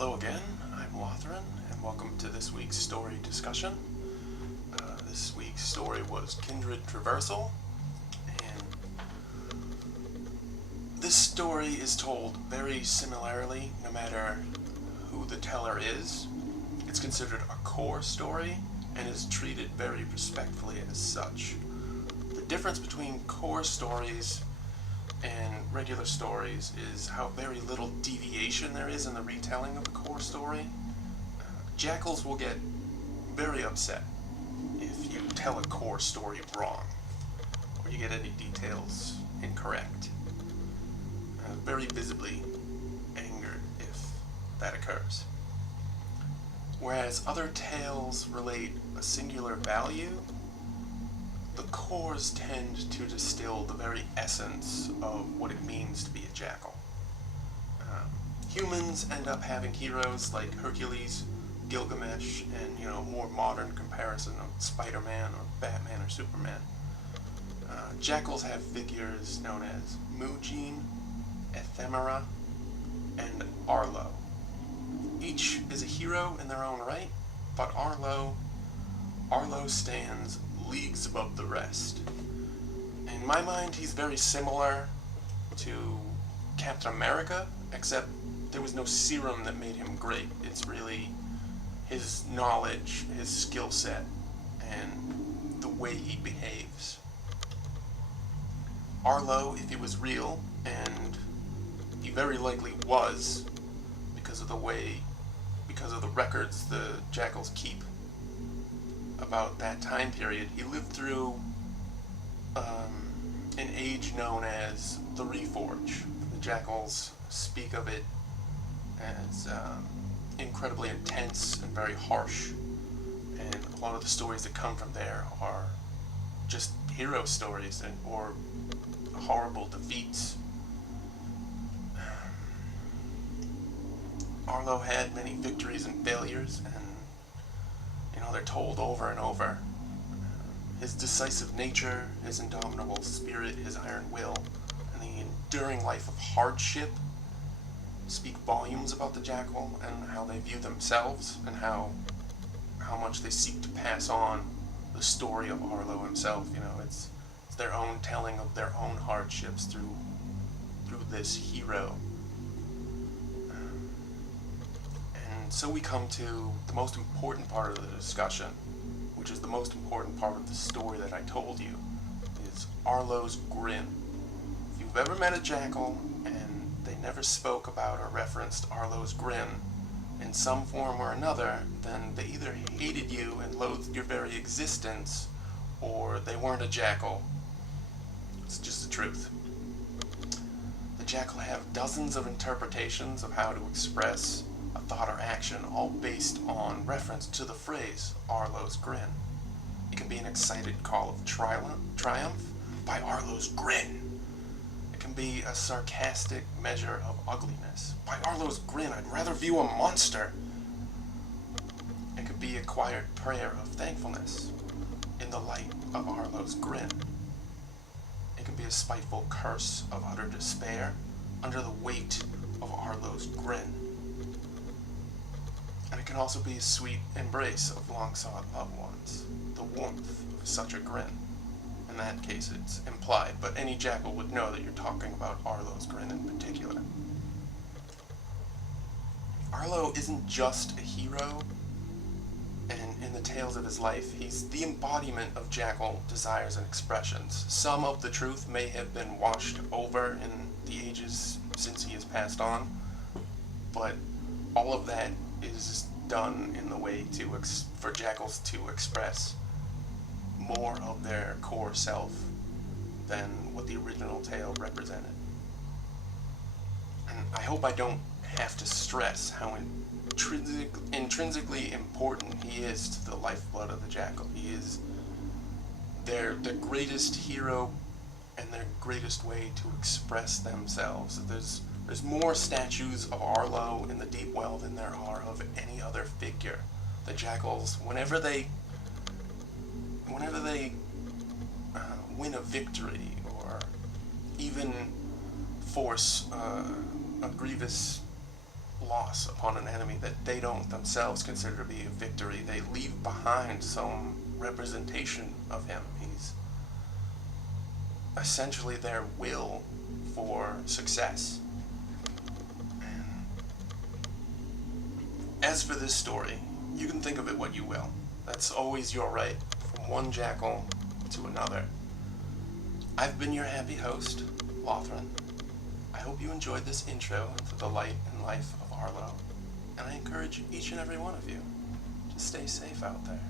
Hello again, I'm Lothran, and welcome to this week's story discussion. This week's story was Kindred Traversal, and this story is told very similarly no matter who the teller is. It's considered a core story and is treated very respectfully as such. The difference between core stories and regular stories is how very little deviation there is in the retelling of a core story. Jackals will get very upset if you tell a core story wrong, or you get any details incorrect. Very visibly angered if that occurs. Whereas other tales relate a singular value, the cores tend to distill the very essence of what it means to be a jackal. Humans end up having heroes like Hercules, Gilgamesh, and more modern comparison of Spider-Man or Batman or Superman. Jackals have figures known as Mujin, Ephemera, and Arlo. Each is a hero in their own right, but Arlo stands leagues above the rest. In my mind, he's very similar to Captain America, except there was no serum that made him great. It's really his knowledge, his skill set, and the way he behaves. Arlo, if he was real, and he very likely was, because of the records the jackals keep about that time period, he lived through an age known as the Reforge. The jackals speak of it as incredibly intense and very harsh, and a lot of the stories that come from there are just hero stories or horrible defeats. Arlo had many victories and failures, and they're told over and over. His decisive nature, his indomitable spirit, his iron will, and the enduring life of hardship speak volumes about the jackal and how they view themselves and how much they seek to pass on the story of Arlo himself. It's their own telling of their own hardships through this hero. So we come to the most important part of the discussion, which is the most important part of the story that I told you, is Arlo's grin. If you've ever met a jackal and they never spoke about or referenced Arlo's grin in some form or another, then they either hated you and loathed your very existence, or they weren't a jackal. It's just the truth. The jackal have dozens of interpretations of how to express a thought or action, all based on reference to the phrase Arlo's grin. It can be an excited call of triumph by Arlo's grin. It can be a sarcastic measure of ugliness. By Arlo's grin, I'd rather view a monster. It could be a quiet prayer of thankfulness in the light of Arlo's grin. It can be a spiteful curse of utter despair under the weight of Arlo's grin. And it can also be a sweet embrace of long-sought loved ones, the warmth of such a grin. In that case, it's implied, but any jackal would know that you're talking about Arlo's grin in particular. Arlo isn't just a hero, and in the tales of his life, he's the embodiment of jackal desires and expressions. Some of the truth may have been washed over in the ages since he has passed on, but all of that is done in the way for jackals to express more of their core self than what the original tale represented. And I hope I don't have to stress how intrinsically important he is to the lifeblood of the jackal. He is their greatest hero and their greatest way to express themselves. There's more statues of Arlo in the deep well than there are of any other figure. The jackals, whenever they win a victory or even force a grievous loss upon an enemy that they don't themselves consider to be a victory. They leave behind some representation of him. He's essentially their will for success. And as for this story, you can think of it what you will. That's always your right, from one Jakul to another. I've been your happy host, Lothran. I hope you enjoyed this intro into the light and life of Arlo, and I encourage each and every one of you to stay safe out there.